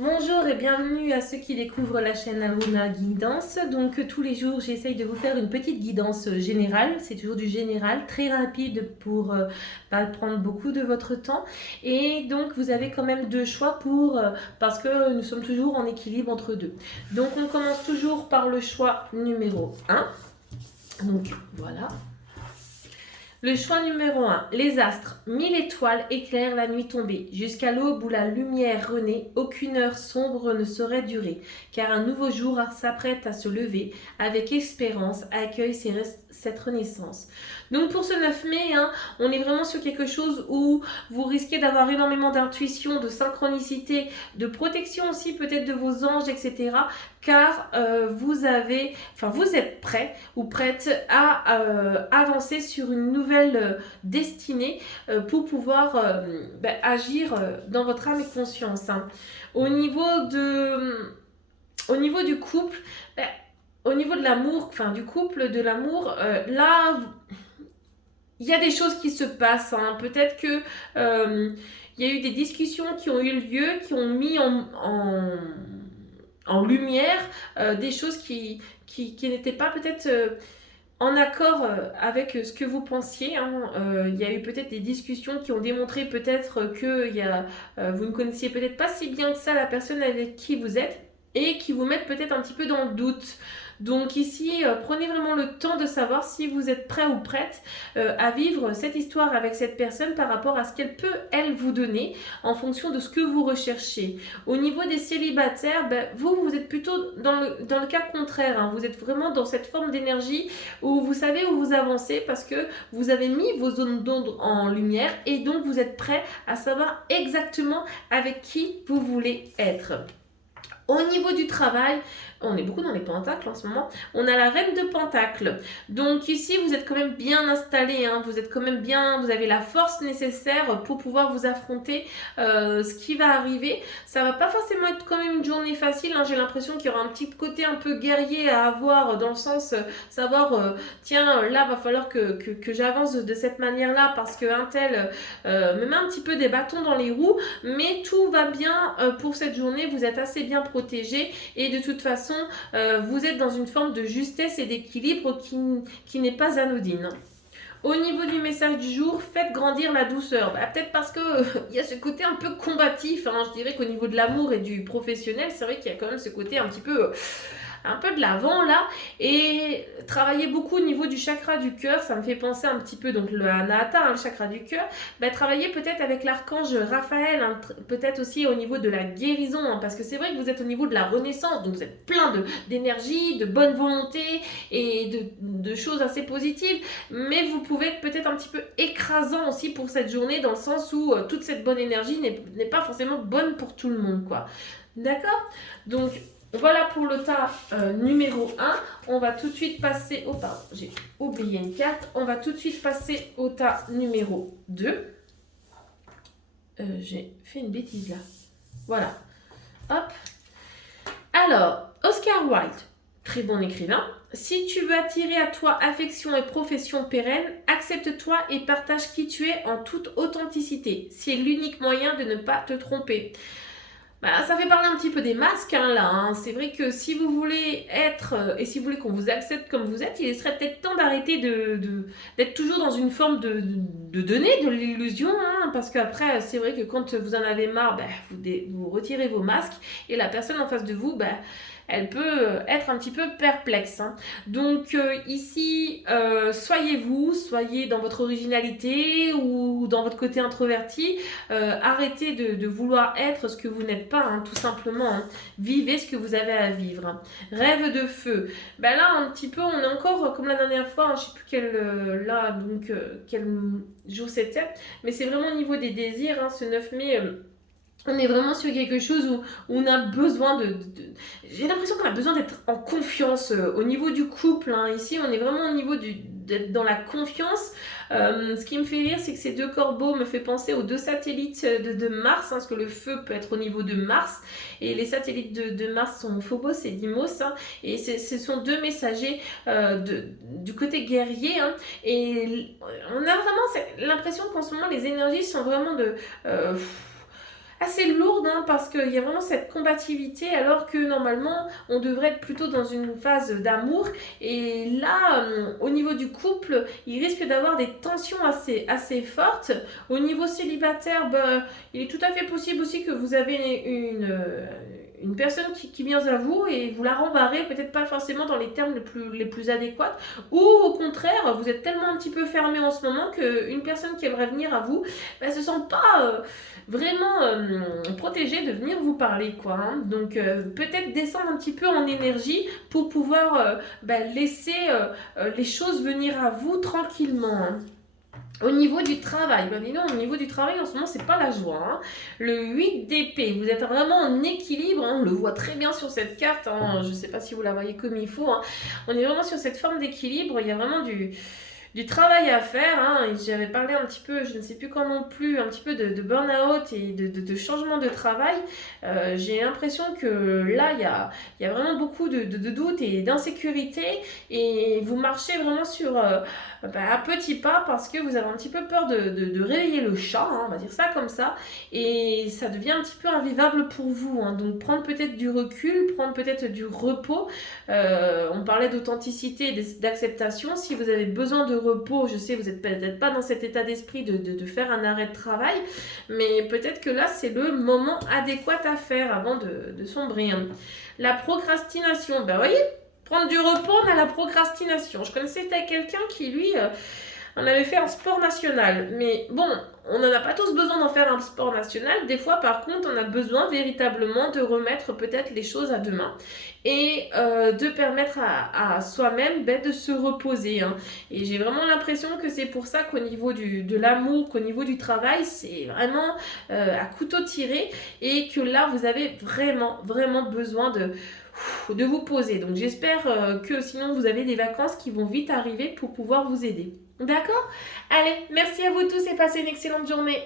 Bonjour et bienvenue à ceux qui découvrent la chaîne Aluna Guidance. Donc tous les jours j'essaye de vous faire une petite guidance générale, c'est toujours du général, très rapide pour pas prendre beaucoup de votre temps. Et donc vous avez quand même deux choix parce que nous sommes toujours en équilibre entre deux. Donc on commence toujours par le choix numéro un. Donc voilà. Le choix numéro un, les astres, 1000 étoiles éclairent la nuit tombée. Jusqu'à l'aube où la lumière renaît, aucune heure sombre ne saurait durer, car un nouveau jour s'apprête à se lever, avec espérance, accueille cette renaissance. Donc pour ce 9 mai, on est vraiment sur quelque chose où vous risquez d'avoir énormément d'intuition, de synchronicité, de protection aussi peut-être de vos anges, etc. Car vous êtes prêt ou prête à avancer sur une nouvelle destinée pour pouvoir agir dans votre âme et conscience. Au niveau du couple, au niveau de l'amour, enfin du couple, de l'amour, là, il y a des choses qui se passent. Peut-être que il y a eu des discussions qui ont eu lieu, qui ont mis en lumière des choses qui n'étaient pas peut-être en accord avec ce que vous pensiez. Il y a eu peut-être des discussions qui ont démontré peut-être que vous ne connaissiez peut-être pas si bien que ça la personne avec qui vous êtes et qui vous mettent peut-être un petit peu dans le doute. Donc ici, prenez vraiment le temps de savoir si vous êtes prêt ou prête à vivre cette histoire avec cette personne par rapport à ce qu'elle peut, elle, vous donner en fonction de ce que vous recherchez. Au niveau des célibataires, vous êtes plutôt dans le cas contraire. Vous êtes vraiment dans cette forme d'énergie où vous savez où vous avancez parce que vous avez mis vos zones d'ombre en lumière et donc vous êtes prêt à savoir exactement avec qui vous voulez être. Au niveau du travail, on est beaucoup dans les pentacles en ce moment, on a la reine de pentacles. Donc ici, vous êtes quand même bien installé, vous êtes quand même bien, vous avez la force nécessaire pour pouvoir vous affronter ce qui va arriver. Ça va pas forcément être quand même une journée facile, j'ai l'impression qu'il y aura un petit côté un peu guerrier à avoir dans le sens savoir, tiens, là, va falloir que j'avance de cette manière-là parce qu'un tel me met un petit peu des bâtons dans les roues, mais tout va bien pour cette journée, vous êtes assez bien protégé et de toute façon, vous êtes dans une forme de justesse et d'équilibre qui n'est pas anodine. Au niveau du message du jour, faites grandir la douceur. Peut-être parce que il y a ce côté un peu combatif. Je dirais qu'au niveau de l'amour et du professionnel, c'est vrai qu'il y a quand même ce côté un peu de l'avant là, et travailler beaucoup au niveau du chakra du cœur, ça me fait penser un petit peu donc le Anahata, le chakra du cœur. Travailler peut-être avec l'archange Raphaël, peut-être aussi au niveau de la guérison, parce que c'est vrai que vous êtes au niveau de la renaissance, donc vous êtes plein d'énergie, de bonne volonté et de choses assez positives, mais vous pouvez être peut-être un petit peu écrasant aussi pour cette journée, dans le sens où toute cette bonne énergie n'est pas forcément bonne pour tout le monde, quoi. D'accord? Donc voilà pour le tas numéro 1. On va tout de suite passer au... Pardon, j'ai oublié une carte. On va tout de suite passer au tas numéro 2. J'ai fait une bêtise là. Voilà. Hop. Alors, Oscar Wilde, très bon écrivain. Si tu veux attirer à toi affection et profession pérenne, accepte-toi et partage qui tu es en toute authenticité. C'est l'unique moyen de ne pas te tromper. Ça fait parler un petit peu des masques là. C'est vrai que si vous voulez être et si vous voulez qu'on vous accepte comme vous êtes, il serait peut-être temps d'arrêter d'être toujours dans une forme de donner de l'illusion, parce qu'après c'est vrai que quand vous en avez marre, vous retirez vos masques et la personne en face de vous, elle peut être un petit peu perplexe. Donc ici, soyez dans votre originalité ou dans votre côté introverti. Arrêtez de vouloir être ce que vous n'êtes pas, tout simplement. Vivez ce que vous avez à vivre. Rêve de feu. Là, un petit peu, on est encore comme la dernière fois, je ne sais plus quel jour c'était, mais c'est vraiment au niveau des désirs, ce 9 mai... on est vraiment sur quelque chose où on a besoin j'ai l'impression qu'on a besoin d'être en confiance au niveau du couple. Ici, on est vraiment au niveau d'être dans la confiance. Ce qui me fait rire, c'est que ces deux corbeaux me fait penser aux deux satellites de Mars, parce que le feu peut être au niveau de Mars, et les satellites de Mars sont Phobos et Deimos, et ce sont deux messagers du côté guerrier, et on a vraiment l'impression qu'en ce moment, les énergies sont vraiment assez lourde, hein, parce qu'il y a vraiment cette combativité, alors que normalement, on devrait être plutôt dans une phase d'amour. Et là, au niveau du couple, il risque d'avoir des tensions assez fortes. Au niveau célibataire, ben, il est tout à fait possible aussi que vous avez une personne qui vient à vous et vous la rembarrez, peut-être pas forcément dans les termes les plus adéquats, ou au contraire, vous êtes tellement un petit peu fermé en ce moment qu'une personne qui aimerait venir à vous, ben, se sent pas vraiment protégée de venir vous parler, quoi. Hein. Donc peut-être descendre un petit peu en énergie pour pouvoir ben, laisser les choses venir à vous tranquillement. Hein. Au niveau du travail, ben dis donc, au niveau du travail en ce moment, c'est pas la joie. Hein. Le 8 d'épée, vous êtes vraiment en équilibre, hein. On le voit très bien sur cette carte. Hein. Je sais pas si vous la voyez comme il faut. Hein. On est vraiment sur cette forme d'équilibre. Il y a vraiment du travail à faire. Hein. J'avais parlé un petit peu, je ne sais plus quand non plus, un petit peu de burn-out et de changement de travail. J'ai l'impression que là, il y a vraiment beaucoup de doutes et d'insécurité et vous marchez vraiment sur à petits pas parce que vous avez un petit peu peur de réveiller le chat, hein, on va dire ça comme ça, et ça devient un petit peu invivable pour vous. Hein. Donc prendre peut-être du recul, prendre peut-être du repos. On parlait d'authenticité et d'acceptation. Si vous avez besoin de repos, je sais, vous n'êtes peut-être pas dans cet état d'esprit de faire un arrêt de travail, mais peut-être que là, c'est le moment adéquat à faire avant de sombrer. Hein. La procrastination, ben voyez, prendre du repos, on a la procrastination. Je connaissais quelqu'un qui, lui, on avait fait un sport national. Mais bon, on n'en a pas tous besoin d'en faire un sport national. Des fois, par contre, on a besoin véritablement de remettre peut-être les choses à demain et de permettre à soi-même de se reposer. Hein. Et j'ai vraiment l'impression que c'est pour ça qu'au niveau de l'amour, qu'au niveau du travail, c'est vraiment à couteau tiré et que là, vous avez vraiment, vraiment besoin de vous poser. Donc j'espère que sinon vous avez des vacances qui vont vite arriver pour pouvoir vous aider. D'accord? Allez, merci à vous tous et passez une excellente journée.